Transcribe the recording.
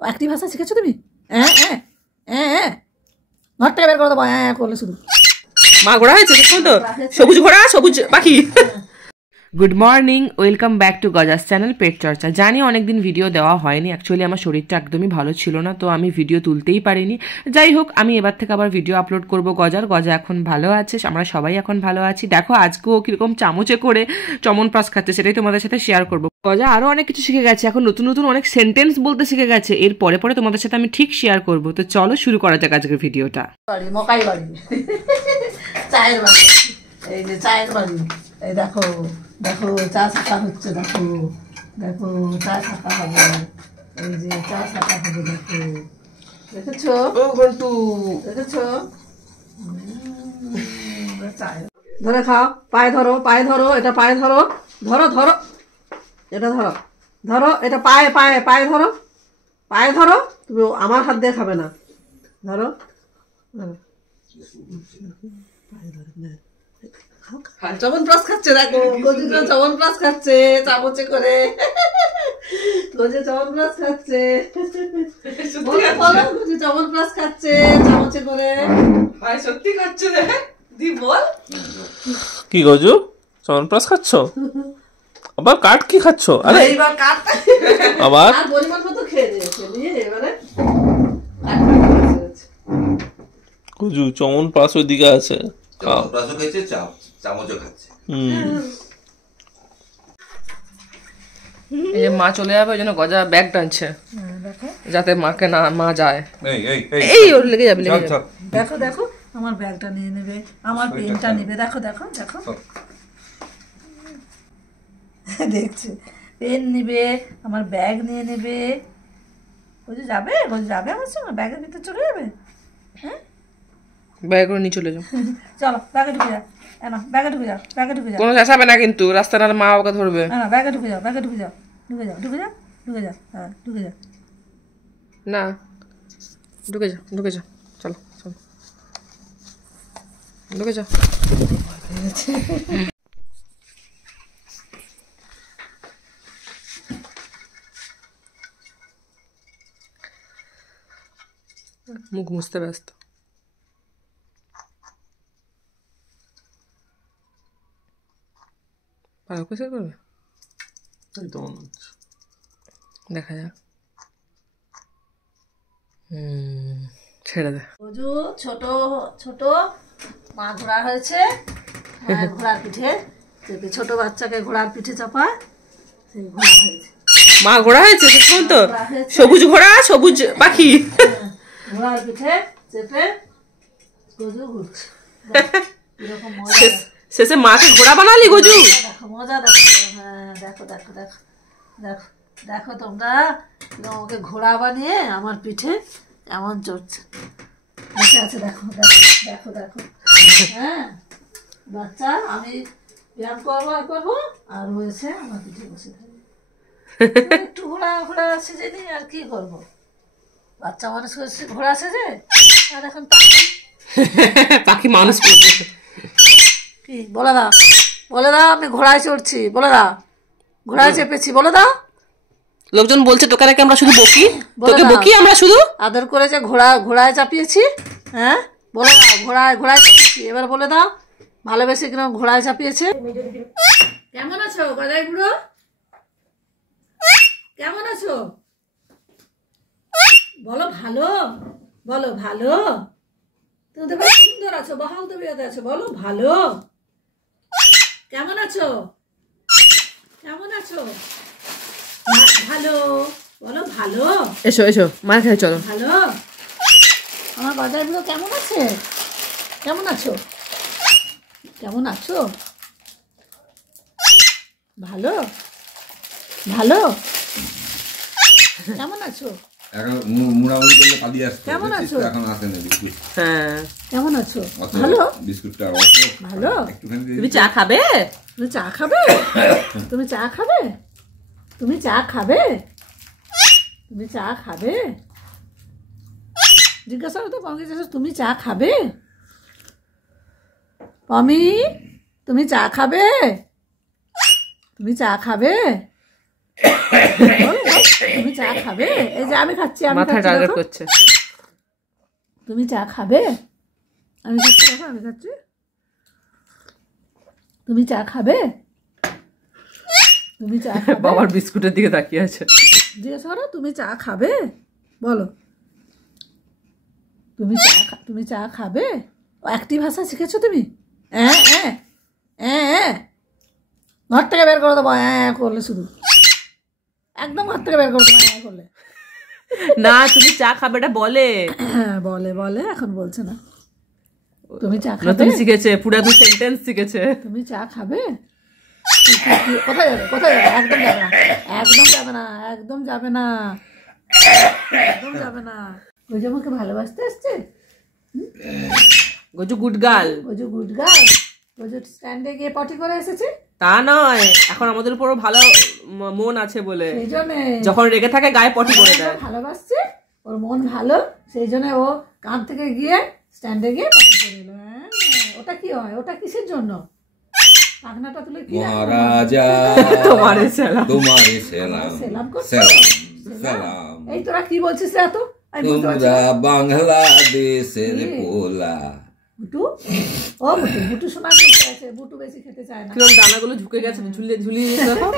একটি ভাষা শিখেছো তুমি? হ্যাঁ হ্যাঁ হ্যাঁ হ্যাঁ, ঘর থেকে বের করে দেবো হ্যাঁ করলে শুধু। মা ঘোড়া হয়েছে তো, সবুজ ঘোড়া সবুজ পাখি। Good morning, welcome back to গজাস চ্যানেল পেট চর্চা। জানি অনেকদিন ভিডিও দেওয়া হয়নি, অ্যাকচুয়ালি আমার শরীরটা একদমই ভালো ছিল না, তো আমি ভিডিও তুলতেই পারিনি। যাই হোক, আমি এবার থেকে আবার ভিডিও আপলোড করব। গজা এখন ভালো আছে, আমরা সবাই এখন ভালো আছি। দেখো আজকেও কিরকম চামচে করে চমনপ্রাশ খাচ্ছে, সেটাই তোমাদের সাথে শেয়ার করবো। গজা আরো অনেক কিছু শিখে গেছে, এখন নতুন নতুন অনেক সেন্টেন্স বলতে শিখে গেছে। এর পরে পরে তোমাদের সাথে আমি ঠিক শেয়ার করবো। তো চলো শুরু করা যাক আজকের ভিডিওটা। মকাই বাড়ি, চায়ের বাড়ি, এই যে চায়ের বাড়ি, এই দেখো দেখো চা ছাকা হচ্ছে, দেখো দেখো চা ছাকা হবে, এই যে চা ছাকা হবে, দেখো দেখেছো ঘন্টু, দেখেছো? ধরে খাও, পায়ে ধরো, পায়ে ধরো, এটা পায়ে ধরো, ধরো ধরো, এটা ধরো ধরো, এটা পায়ে পায়ে পায়ে ধরো, পায়ে ধরো। তুমি আমার হাত দিয়ে খাবে না, ধরো চবনপ্রাশ খাচ্ছে, দেখো গজুটা চবনপ্রাশ খাচ্ছে চামচে করে, গজু চবনপ্রাশ খাচ্ছে, গজু চবনপ্রাশ খাচ্ছে চামচে করে। ভাই সত্যি খাচ্ছে রে, দি বল কি গজু চবনপ্রাশ খাচ্ছ? আবার কাঠ কি খাচ্ছ? আরে এইবার কাট, আবার আর পরিমাণ মতো খেয়ে নিয়েছে, নিয়ে এবারে গজু চবনপ্রাশ ওইদিকে আছে, চবনপ্রাশও খেয়েছে, চামচও খাচ্ছে। এই যে মা চলে যাবে, ওই জন্য গজা ব্যাগ টানছে যাতে মাকে না মা যায়। এই ওর লেগে যাবে, লেগে যাবে। দেখো দেখো আমার ব্যাগটা নিয়ে নেবে, আমার পেনটা নেবে, দেখো দেখো দেখো দেখছে, পেন নিবে, আমার ব্যাগ নিয়ে নেবে। বলছে যাবে, বলছে যাবে আমার সঙ্গে, ব্যাগের ভিতরে চলে যাবে। হ্যাঁ ব্যাগ করে নিয়ে চলে যাও, চলো ব্যাগে ঢুকে যাও, না ব্যাগে ঢুকে যাও, ব্যাগে ঢুকে যাও, কোনো চেঁচাবে না কিন্তু, রাস্তায় না মা ওকে ধরবে। না ব্যাগে ঢুকে যাও, ব্যাগে ঢুকে যাও, ঢুকে যাও ঢুকে যাও ঢুকে যাও, হ্যাঁ ঢুকে যাও, না ঢুকে যাও ঢুকে যাও, চলো চলো ঢুকে যাও। মুখ মুছতে ব্যস্ত। ভালো পয়সা করবে, তাই তো মনে হচ্ছে। দেখা যাক। ছেড়ে দে। গজু ছোট ছোট মা ঘোড়া হয়েছে, মায়ের ঘোড়ার পিঠে চেপে, ছোট বাচ্চাকে ঘোড়ার পিঠে চাপা, সেই ঘোড়া হয়েছে। মা ঘোড়া হয়েছে তো, সবুজ ঘোড়া সবুজ পাখি। ঘোড়ার পিঠে চেপে গজু ঘুরছে, এরকম মজা। শেষে মাকে ঘোড়া বানালি গজু, দেখো মজা, দেখো হ্যাঁ দেখো দেখো দেখো দেখো দেখো তোমরা আমাকে ঘোড়া বানিয়ে আমার পিঠে এমন চড়ছে, বসে আছে, দেখো দেখো দেখো দেখো। হ্যাঁ বাচ্চা, আমি ব্যায়াম করবো আর করবো, আর হয়েছে আমার পিঠে বসে থাকবে। একটু ঘোড়া ঘোড়া সেজে নিই, আর কি করবো, বাচ্চা মানুষ হয়েছে ঘোড়া সেজে, আর এখন পাখি মানুষ করবে। কি বলে দাও, বলে দাও আমি ঘোড়ায় চড়ছি, বলে দাও ঘোড়ায় চেপেছি, বলে দাও। লোকজন বলছে তোকে নাকি আমরা শুধু বকি, তোকে বকি আমরা শুধু। আদর করে যে ঘোড়ায় চাপিয়েছি, হ্যাঁ বলে দাও ঘোড়ায় চাপিয়েছি, এবার বলে দাও ভালোবেসে কিনা ঘোড়ায় চাপিয়েছে। কেমন আছো গজাই বুড়ো, কেমন আছো? বলো ভালো, বলো ভালো, তুমি তো বেশ সুন্দর আছো, বহাল তবিয়তে আছো, বলো ভালো। কেমন আছো, কেমন আছো? ভালো, বলো ভালো। এসো এসো মার খাই চলো। ভালো, আমার বাজারগুলো কেমন আছে, কেমন আছো, কেমন আছো? ভালো ভালো, কেমন আছো? এখন মুড়ামুড়ি করলে পালিয়ে আসতো, কেমন আছো? এখন আসে না বিস্কুট। হ্যাঁ কেমন আছো? ভালো, বিস্কুটটা ভালো। একটুখানি তুমি চা খাবে, তুমি চা খাবে, তুমি চা খাবে, তুমি চা খাবে, তুমি চা খাবে, জিজ্ঞাসা করতো পমি, তুমি চা খাবে, পমি তুমি চা খাবে, তুমি চা খাবে, বলো, বলো। তুমি চা খাবে? এই যে আমি খাচ্ছি, আমি মাথা খাচ্ছি, টার্গেট দেখো। করছে। তুমি চা খাবে? আমি খাচ্ছি, দেখো আমি খাচ্ছি। তুমি চা খাবে? তুমি চা খাবে? বাবার বিস্কুটের দিকে তাকিয়ে আছে। জিজ্ঞেস করো, তুমি চা খাবে? বলো, তুমি চা খাবে? ও একটি ভাষা শিখেছো তুমি? হ্যাঁ হ্যাঁ হ্যাঁ হ্যাঁ, ঘর থেকে বের করে দেবো হ্যাঁ করলে, শুধু একদম ঘর থেকে বের করে দেবো হ্যাঁ করলে। না তুমি চা খাবে এটা বলে। হ্যাঁ বলে বলে, এখন বলছে না। তুমি চা খাবে? নতুন শিখেছে, পুরো একদম সেন্টেন্স শিখেছে। তুমি চা খাবে? কোথায় যাবে? কোথায় যাবে? একদম যাবে না, একদম যাবে না, একদম যাবে না, একদম যাবে না। ওই যে আমাকে ভালোবাসতে আসছে, গজু গুড গার্ল। ওই যে গুড গার্ল, ওই যে স্ট্যান্ডে গিয়ে পটি করে এসেছে, তা নয়, এখন আমাদের উপর ভালো মন আছে বলে সেই জন্যে যখন রেগে থাকে গায়ে পটি করে দেয়। ভালোবাসছে, ওর মন ভালো, সেই জন্য ও কান থেকে গিয়ে স্ট্যান্ডে গিয়ে পটি করে এলো। হ্যাঁ, ওটা কি হয়? ওটা কিসের জন্য? পাখনাটা তুলে কি রাখবো? মহারাজা তোমারে সালাম। তোমারে সেলাম সেলাম করছো? সেলাম সেলাম? সেলাম। এই তোরা কি বলছিস রে এত? আমি বুঝতে পারছি তোমরা না। বাংলাদেশের কি? পোলা। বুটু, ও বুটু, বুটু শোনা করতে আছে, বুটু বেশি খেতে চায় না। কিরকম দানাগুলো ঝুঁকে গেছে, ঝুলিয়ে ঝুলিয়ে দেখো।